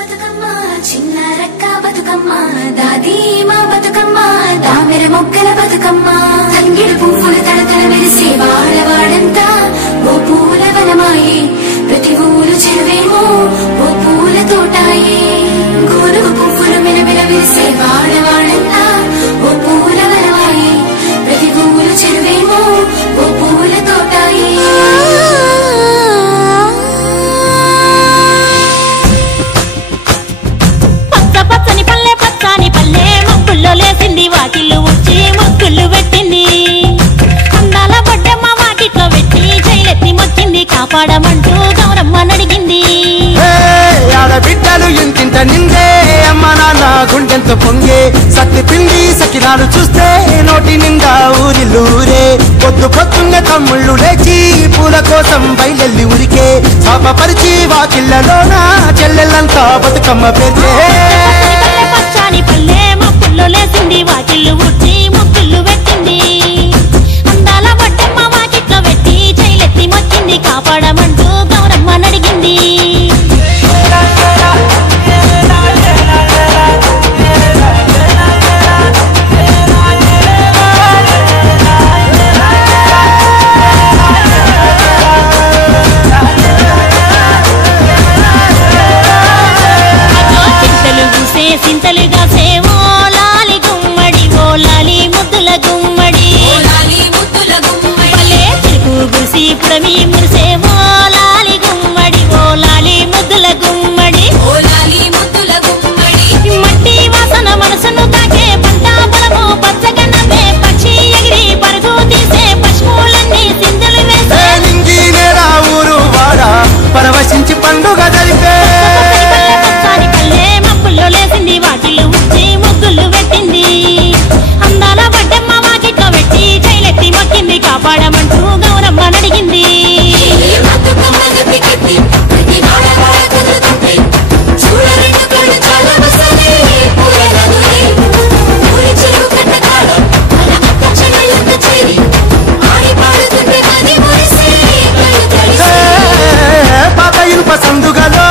బతుకమ్మ చిన్న రక్క బతుకమ్మ దాది మా బతుకమ్మ దామెర మొగ్గల బతుకమ్మ తంగిడి పువ్వులు తడతడ మెరిసే వాడవాడంతా ఓ పూల వనమాయే ప్రతి ఊరు చెరువేమో ఓ పూల తోటాయే గోరుగు పువ్వులు మెలమెల మెరిసే వాడవాడంతా ఓ పూల వనమాయే ప్రతి ఊరు చెరువేమో ఓ పూల తోటాయే లేసింది వాకిళ్ళు వచ్చి ముగ్గులు పెట్టింది అందాల బొడ్డమ్మ వాకిట్లో పెట్టి జైలెత్తి మొక్కింది కాపాడమంటూ గౌరమ్మ నడిగింది ఆడబిడ్డలు ఇంటింట నిందే అమ్మ నాన్న గుండెంతో పొంగే సత్తి పిండి సకినాలు చూస్తే నోటి నిండా ఊరిల్లూరే పొద్దు పొద్దున్నే తమ్ముళ్ళు లేచి పూల కోసం బయలెల్లి ఉరికే చాపపరిచి వాకిళ్ళలోన చెల్లెళ్ళంతా బతుకమ్మ పేర్చే పచ్చాని పల్లె మప్పుల్లో లేసింది వాకిళ్ళు ఉట్టి ముగ్గులు పెట్టింది అందాల బొడ్డమ్మ వాకిట్లో పెట్టి జైలెత్తి మొక్కింది కాపాడమంటూ గౌరమ్మ నడిగింది సింతలుగా సేవో లాలి గుమ్మడి ఓ లాలి ముద్దుల గుమ్మడి పల్లె తిరుగు గుసి పుడమి మురిసేవో లాలి గుమ్మడి ఓ లాలి ముద్దుల గుమ్మడి మట్టి వాసన మనసును తాకే పంట బలము పచ్చగనమే పక్షి ఎగిరి పరుగు తీసే పశువులన్నీ సింధులు వేసే ఊరు వాడ పరవశించి పండుగ జరిపే లేసింది వాకిళ్ళు ఉచ్చి ముగ్గులు పెట్టింది అందాల బొడ్డమ్మ వాకిట్లో పెట్టి జైలెత్తి మొక్కింది కాపాడమంటూ గౌరమ్మ నడిగింది పాత ఇనుప సందుగలో